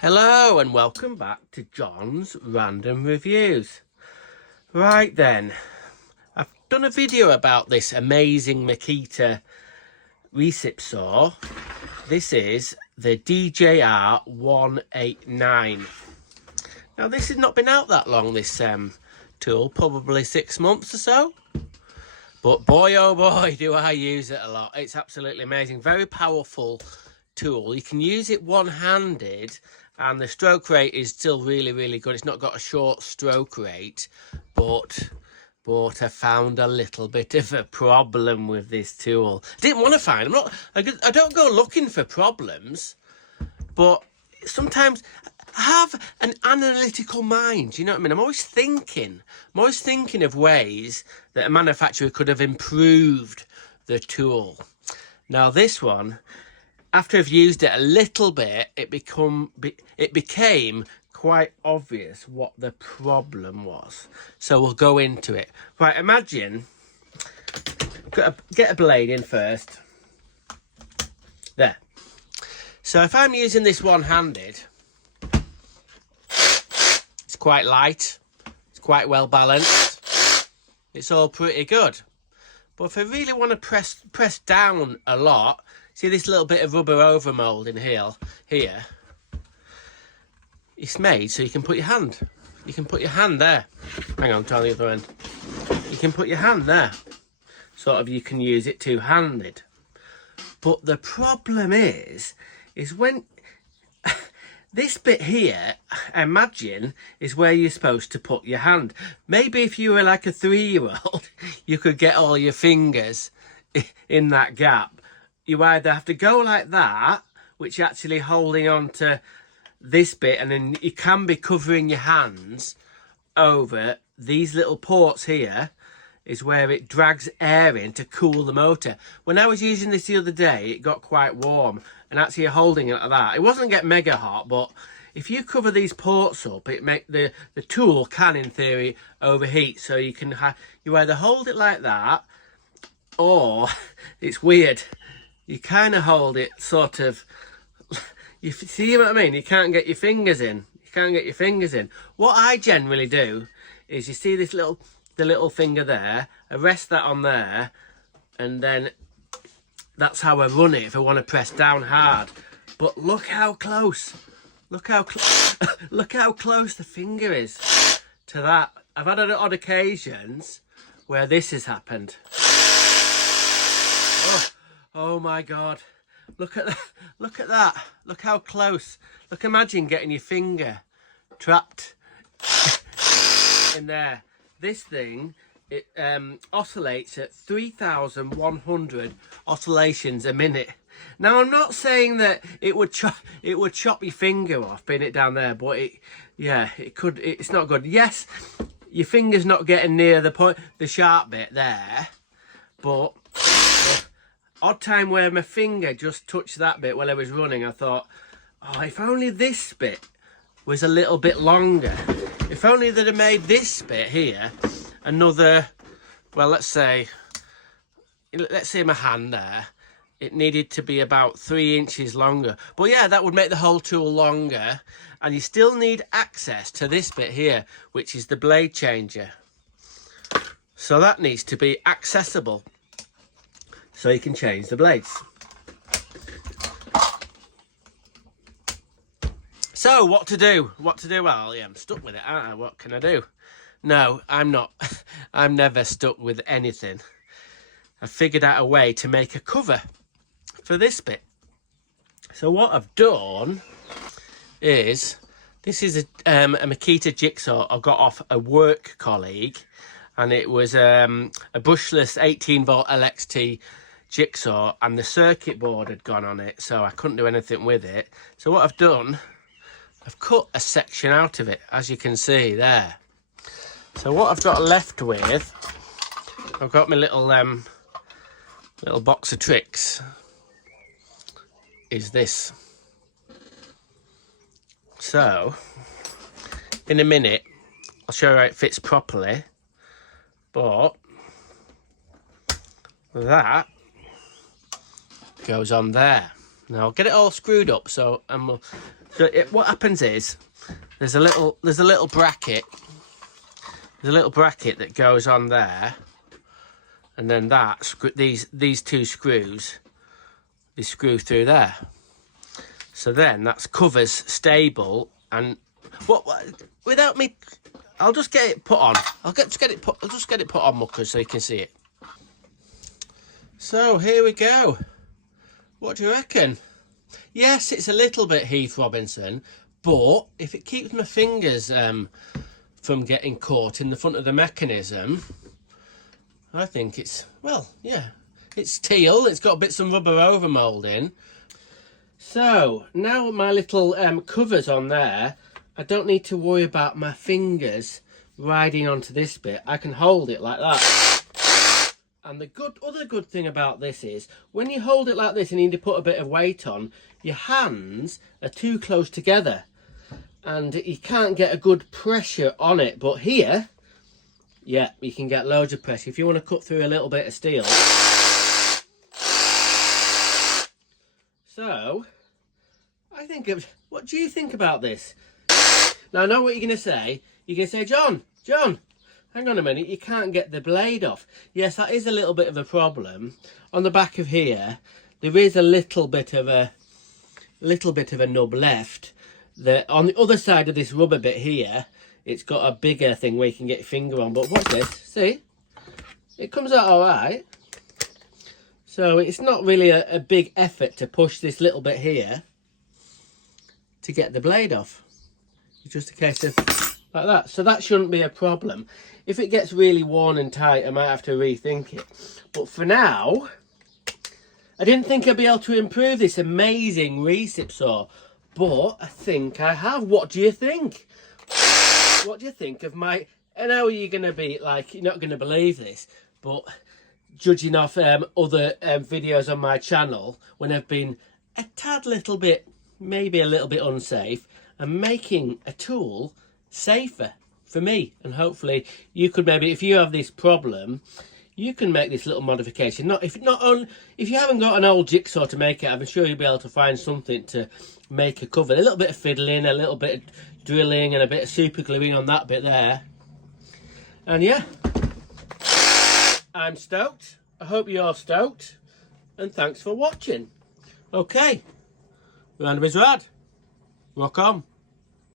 Hello and welcome back to John's Random Reviews. Right then, I've done a video about this amazing Makita RECIP saw. This is the DJR 189. Now this has not been out that long, this tool, probably 6 months or so. But boy oh boy do I use it a lot. It's absolutely amazing, very powerful tool. You can use it one-handed and the stroke rate is still really good. It's not got a short stroke rate, but I found a little bit of a problem with this tool. I didn't want to find them. I don't go looking for problems, but sometimes I have an analytical mind, you know what I mean? I'm always thinking of ways that a manufacturer could have improved the tool. Now this one, after I've used it a little bit, it became quite obvious what the problem was. So we'll go into it. Right, imagine, get a blade in first. There. So if I'm using this one-handed, it's quite light, it's quite well balanced, it's all pretty good. But if I really want to press down a lot, see this little bit of rubber overmold in here, it's made so you can put your hand. You can put your hand there. Hang on, try the other end. You can put your hand there. Sort of you can use it two-handed. But the problem is when this bit here, imagine, is where you're supposed to put your hand. Maybe if you were like a 3-year-old, you could get all your fingers in that gap. You either have to go like that, which you're actually holding on to this bit, and then you can be covering your hands over these little ports here, is where it drags air in to cool the motor. When I was using this the other day, it got quite warm, and actually holding it like that, it wasn't get mega hot, but if you cover these ports up, it make the tool can in theory overheat. So you can you either hold it like that, or it's weird, you kind of hold it sort of, you see what I mean? You can't get your fingers in. You can't get your fingers in. What I generally do is, you see this the little finger there, I rest that on there, and then that's how I run it if I want to press down hard. But look how close, look how close the finger is to that. I've had odd occasions where this has happened. Oh my God. Look at that. Look at that. Look how close. Look, imagine getting your finger trapped in there. This thing, it oscillates at 3,100 oscillations a minute. Now, I'm not saying that it would chop your finger off, putting it down there, but it could. It's not good. Yes, your finger's not getting near the sharp bit there, but odd time where my finger just touched that bit while I was running, I thought, oh, if only this bit was a little bit longer. If only they'd have made this bit here another, well, let's say my hand there, it needed to be about 3 inches longer. But yeah, that would make the whole tool longer. And you still need access to this bit here, which is the blade changer. So that needs to be accessible, so you can change the blades. So what to do? Well, yeah, I'm stuck with it, aren't I? What can I do? No, I'm not. I'm never stuck with anything. I figured out a way to make a cover for this bit. So what I've done is, this is a Makita jigsaw I got off a work colleague, and it was a brushless 18-volt LXT jigsaw, and the circuit board had gone on it, so I couldn't do anything with it. So what I've done, I've cut a section out of it, as you can see there. So what I've got left with, I've got my little box of tricks, is this. So in a minute I'll show you how it fits properly, but that goes on there. Now I'll get it all screwed up. So what happens is there's a little bracket. There's a little bracket that goes on there, and then these two screws, they screw through there. So then that's covers stable, and without me, I'll just get it put on. I'll just get it put on, muckers, so you can see it. So here we go. What do you reckon? Yes, it's a little bit Heath Robinson, but if it keeps my fingers from getting caught in the front of the mechanism, I think it's, well, yeah, it's teal. It's got some rubber overmoulding. So now my little covers on there, I don't need to worry about my fingers riding onto this bit. I can hold it like that. And the other good thing about this is when you hold it like this and you need to put a bit of weight on, your hands are too close together and you can't get a good pressure on it. But here, yeah, you can get loads of pressure. If you want to cut through a little bit of steel. So, I think what do you think about this? Now I know what you're going to say. You're going to say, John, hang on a minute, you can't get the blade off. Yes, that is a little bit of a problem. On the back of here, there is a little bit of a nub left. On the other side of this rubber bit here, it's got a bigger thing where you can get your finger on. But watch this, see? It comes out all right. So it's not really a big effort to push this little bit here to get the blade off. It's just a case of like that. So that shouldn't be a problem. If it gets really worn and tight, I might have to rethink it. But for now, I didn't think I'd be able to improve this amazing RECIP saw. But I think I have. What do you think? What do you think of my... I know you're going to be like, you're not going to believe this, but judging off other videos on my channel, when I've been a tad little bit, maybe a little bit unsafe, I'm making a tool safer for me. And hopefully you could maybe, if you have this problem, you can make this little modification. If you haven't got an old jigsaw to make it, I'm sure you'll be able to find something to make a cover. A little bit of fiddling, a little bit of drilling, and a bit of super gluing on that bit there. And yeah, I'm stoked. I hope you're stoked. And thanks for watching. Okay, round of his rad. Rock on.